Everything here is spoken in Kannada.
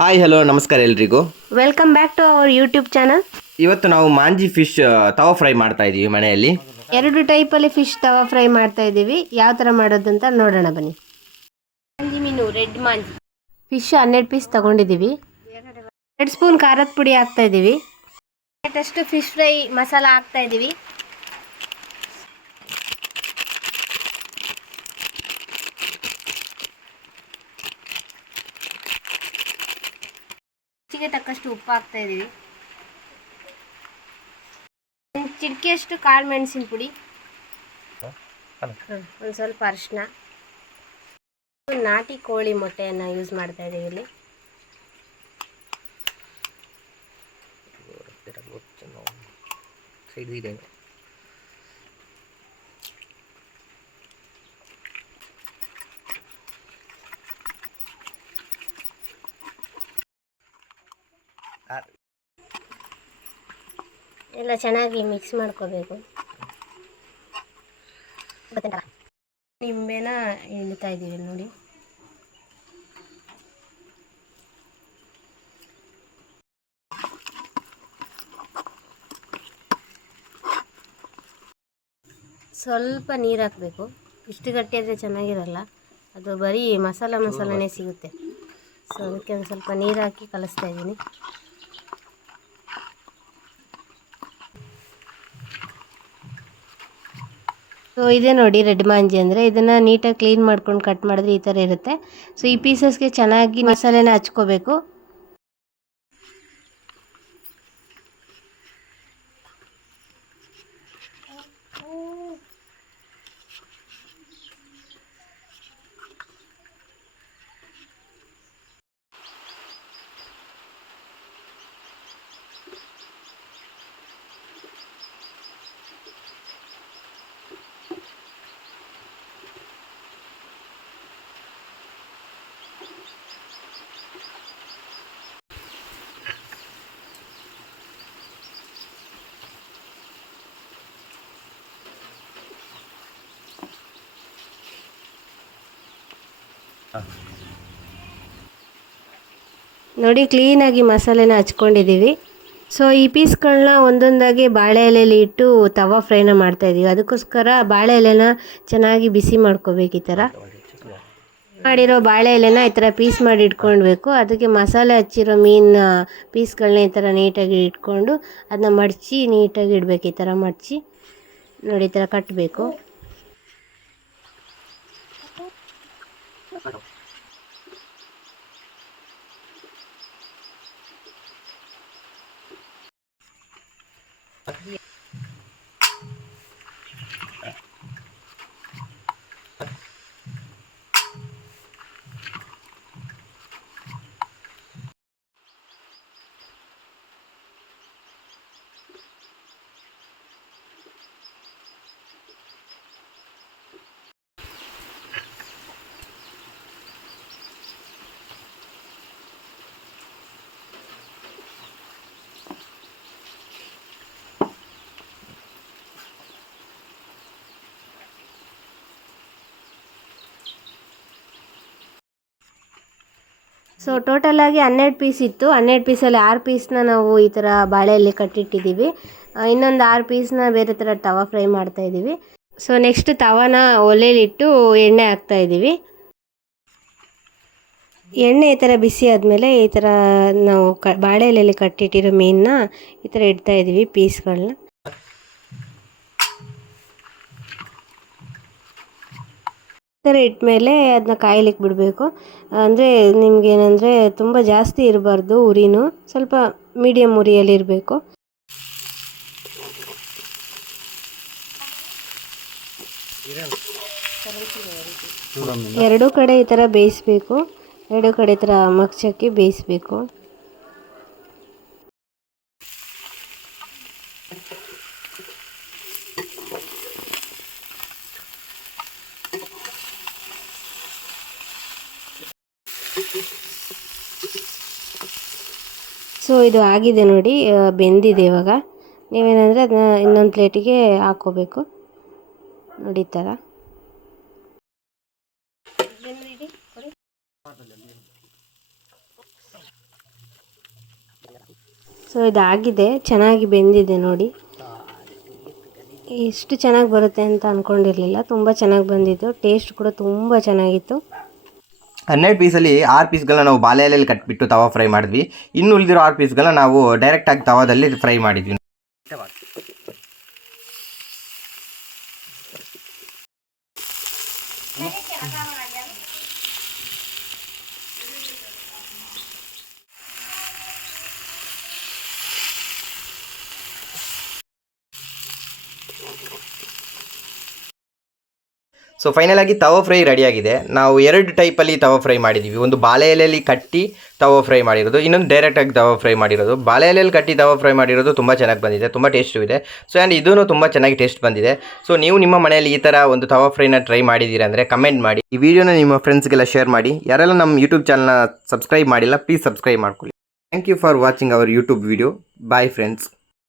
ಹಾಯ್ ಹಲೋ ನಮಸ್ಕಾರ ಎಲ್ರಿಗೂ. Welcome back to our YouTube channel. ಇವತ್ತು ನಾವು ಮಾಂಜಿ ಫಿಶ್ ತವಾ ಫ್ರೈ ಮಾಡ್ತಾ ಇದ್ದೀವಿ ಮನೆಯಲ್ಲಿ. 2 ಟೈಪಲ್ಲಿ ಫಿಶ್ ತವಾ ಫ್ರೈ ಮಾಡ್ತಾ ಇದ್ದೀವಿ. ಯಾವ ಥರ ಮಾಡೋದಂತ ನೋಡೋಣ ಬನ್ನಿ. ಮಾಂಜಿ ಮೀನು, ರೆಡ್ ಮಾಂಜಿ ಫಿಶ್ 12 ಪೀಸ್ ತಗೊಂಡಿದ್ದೀವಿ. 2 ಸ್ಪೂನ್ ಖಾರದ ಪುಡಿ ಹಾಕ್ತಾ ಇದ್ದೀವಿ. ಅಷ್ಟು ಫಿಶ್ ಫ್ರೈ ಮಸಾಲ ಹಾಕ್ತಾ ಇದ್ದೀವಿ. ರುಚಿಗೆ ತಕ್ಕಷ್ಟು ಉಪ್ಪು ಹಾಕ್ತಾ ಇದ್ದೀವಿ. ಒಂದು ಚಿಟಿಕೆಯಷ್ಟು ಕಾಳು ಮೆಣಸಿನ ಪುಡಿ, ಒಂದು ಸ್ವಲ್ಪ ಅರಿಶಿನ, ನಾಟಿ ಕೋಳಿ ಮೊಟ್ಟೆಯನ್ನು ಯೂಸ್ ಮಾಡ್ತಾ ಇದ್ದೀವಿ ಇಲ್ಲಿ. ಎಲ್ಲ ಚೆನ್ನಾಗಿ ಮಿಕ್ಸ್ ಮಾಡ್ಕೋಬೇಕು. ನಿಂಬೆನ ಹಿಂಡ್ತಾ ಇದ್ದೀವಿ ನೋಡಿ. ಸ್ವಲ್ಪ ನೀರು ಹಾಕಬೇಕು. ಇಷ್ಟು ಗಟ್ಟಿ ಆದರೆ ಚೆನ್ನಾಗಿರಲ್ಲ, ಅದು ಬರೀ ಮಸಾಲನೇ ಸಿಗುತ್ತೆ. ಸೊ ಅದಕ್ಕೆ ಒಂದು ಸ್ವಲ್ಪ ನೀರು ಹಾಕಿ ಕಲಿಸ್ತಾ ಇದ್ದೀನಿ. ಸೊ ಇದೇ ನೋಡಿ ರೆಡ್ ಮಾಂಜಿ ಅಂದರೆ. ಇದನ್ನು ನೀಟಾಗಿ ಕ್ಲೀನ್ ಮಾಡ್ಕೊಂಡು ಕಟ್ ಮಾಡಿದ್ರೆ ಈ ಥರ ಇರುತ್ತೆ. ಸೊ ಈ ಪೀಸಸ್ಗೆ ಚೆನ್ನಾಗಿ ಮಸಾಲೆನ ಹಚ್ಕೋಬೇಕು. ನೋಡಿ ಕ್ಲೀನಾಗಿ ಮಸಾಲೆನ ಹಚ್ಕೊಂಡಿದ್ದೀವಿ. ಸೊ ಈ ಪೀಸ್ಗಳನ್ನ ಒಂದೊಂದಾಗಿ ಬಾಳೆ ಎಲೆಯಲ್ಲಿ ಇಟ್ಟು ತವಾ ಫ್ರೈನ ಮಾಡ್ತಾಯಿದ್ದೀವಿ. ಅದಕ್ಕೋಸ್ಕರ ಬಾಳೆ ಎಲೆನ ಚೆನ್ನಾಗಿ ಬಿಸಿ ಮಾಡ್ಕೋಬೇಕು. ಈ ಥರ ಮಾಡಿರೋ ಬಾಳೆ ಎಲೆನ ಈ ಥರ ಪೀಸ್ ಮಾಡಿ ಇಟ್ಕೊಳ್ಬೇಕು. ಅದಕ್ಕೆ ಮಸಾಲೆ ಹಚ್ಚಿರೋ ಮೀನಿನ ಪೀಸ್ಗಳನ್ನ ಈ ಥರ ನೀಟಾಗಿ ಇಟ್ಕೊಂಡು ಅದನ್ನ ಮಡಚಿ ನೀಟಾಗಿ ಇಡಬೇಕು. ಈ ಥರ ಮಡಚಿ ನೋಡಿ ಈ ಥರ ಕಟ್ಟಬೇಕು. ಸೊ ಟೋಟಲಾಗಿ 12 ಪೀಸ್ ಇತ್ತು. 12 ಪೀಸಲ್ಲಿ 6 ಪೀಸ್ನ ನಾವು ಈ ಥರ ಬಾಳೆಯಲ್ಲಿ ಕಟ್ಟಿಟ್ಟಿದ್ದೀವಿ. ಇನ್ನೊಂದು 6 ಪೀಸ್ನ ಬೇರೆ ಥರ ತವಾ ಫ್ರೈ ಮಾಡ್ತಾಯಿದ್ದೀವಿ. ಸೊ ನೆಕ್ಸ್ಟ್ ತವಾನ ಒಲೆಯಲ್ಲಿಟ್ಟು ಎಣ್ಣೆ ಹಾಕ್ತಾಯಿದ್ದೀವಿ. ಎಣ್ಣೆ ಈ ಥರ ಬಿಸಿ ಆದಮೇಲೆ ಈ ಥರ ನಾವು ಬಾಳೆ ಎಲೆಯಲ್ಲಿ ಕಟ್ಟಿಟ್ಟಿರೋ ಮೀನನ್ನ ಈ ಥರ ಇಡ್ತಾಯಿದ್ದೀವಿ ಪೀಸ್ಗಳನ್ನ. ಈ ಥರ ಇಟ್ಮೇಲೆ ಅದನ್ನ ಕಾಯ್ಲಿಕ್ಕೆ ಬಿಡಬೇಕು. ಅಂದರೆ ನಿಮ್ಗೇನೆಂದರೆ ತುಂಬ ಜಾಸ್ತಿ ಇರಬಾರ್ದು, ಉರಿನೂ ಸ್ವಲ್ಪ ಮೀಡಿಯಮ್ ಉರಿಯಲ್ಲಿ ಇರಬೇಕು. ಎರಡೂ ಕಡೆ ಈ ಥರ ಬೇಯಿಸಬೇಕು. ಎರಡೂ ಕಡೆ ಈ ಥರ ಮಗ್ಚಕ್ಕೆ ಬೇಯಿಸಬೇಕು. ಸೊ ಇದು ಆಗಿದೆ ನೋಡಿ, ಬೆಂದಿದೆ. ಇವಾಗ ನೀವೇನಂದರೆ ಅದನ್ನ ಇನ್ನೊಂದು ಪ್ಲೇಟಿಗೆ ಹಾಕ್ಕೋಬೇಕು ನೋಡಿ ಈ ಥರ. ಸೊ ಇದಾಗಿದೆ, ಚೆನ್ನಾಗಿ ಬೆಂದಿದೆ ನೋಡಿ. ಎಷ್ಟು ಚೆನ್ನಾಗಿ ಬರುತ್ತೆ ಅಂತ ಅಂದ್ಕೊಂಡಿರಲಿಲ್ಲ, ತುಂಬ ಚೆನ್ನಾಗಿ ಬಂದಿತ್ತು. ಟೇಸ್ಟ್ ಕೂಡ ತುಂಬ ಚೆನ್ನಾಗಿತ್ತು. 12 ಪೀಸಲ್ಲಿ 6 ಪೀಸ್ಗಳನ್ನ ನಾವು ಬಾಳೆ ಎಲೆಯಲ್ಲಿ ಕಟ್ಬಿಟ್ಟು ತವಾ ಫ್ರೈ ಮಾಡಿದ್ವಿ. ಇನ್ನು ಉಳಿದಿರೋ 6 ಪೀಸ್ಗಳನ್ನ ನಾವು ಡೈರೆಕ್ಟಾಗಿ ತವಾದಲ್ಲಿ ಫ್ರೈ ಮಾಡಿದ್ವಿ. ಸೊ ಫೈನಲ್ ಆಗಿ ತವಾ ಫ್ರೈ ರೆಡಿಯಾಗಿದೆ. ನಾವು 2 ಟೈಪಲ್ಲಿ ತವಾ ಫ್ರೈ ಮಾಡಿದ್ದೀವಿ. ಒಂದು ಬಾಳೆ ಎಲೆಯಲ್ಲಿ ಕಟ್ಟಿ ತವಾ ಫ್ರೈ ಮಾಡಿರೋದು, ಇನ್ನೊಂದು ಡೈರೆಕ್ಟಾಗಿ ತವಾ ಫ್ರೈ ಮಾಡಿರೋದು. ಬಾಳೆ ಎಲೆಯಲ್ಲಿ ಕಟ್ಟಿ ತವಾ ಫ್ರೈ ಮಾಡಿರೋದು ತುಂಬ ಚೆನ್ನಾಗಿ ಬಂದಿದೆ, ತುಂಬ ಟೇಸ್ಟು ಇದೆ. ಸೊ ಆ್ಯಂಡ್ ಇದೂ ತುಂಬ ಚೆನ್ನಾಗಿ ಟೇಸ್ಟ್ ಬಂದಿದೆ. ಸೊ ನೀವು ನಿಮ್ಮ ಮನೆಯಲ್ಲಿ ಈ ಥರ ಒಂದು ತವಾ ಫ್ರೈನ ಟ್ರೈ ಮಾಡಿದ್ದೀರಾ ಅಂದರೆ ಕಮೆಂಟ್ ಮಾಡಿ. ಈ ವಿಡಿಯೋನ ನಿಮ್ಮ ಫ್ರೆಂಡ್ಸ್ಗೆಲ್ಲ ಶೇರ್ ಮಾಡಿ. ಯಾರೆಲ್ಲ ನಮ್ಮ ಯೂಟ್ಯೂಬ್ ಚಾನಲ್ನ ಸಬ್ಸ್ಕ್ರೈಬ್ ಮಾಡಿಲ್ಲ, ಪ್ಲೀಸ್ ಸಬ್ಸ್ಕ್ರೈಬ್ ಮಾಡ್ಕೊಳ್ಳಿ. Thank you for watching our YouTube video. Bye friends.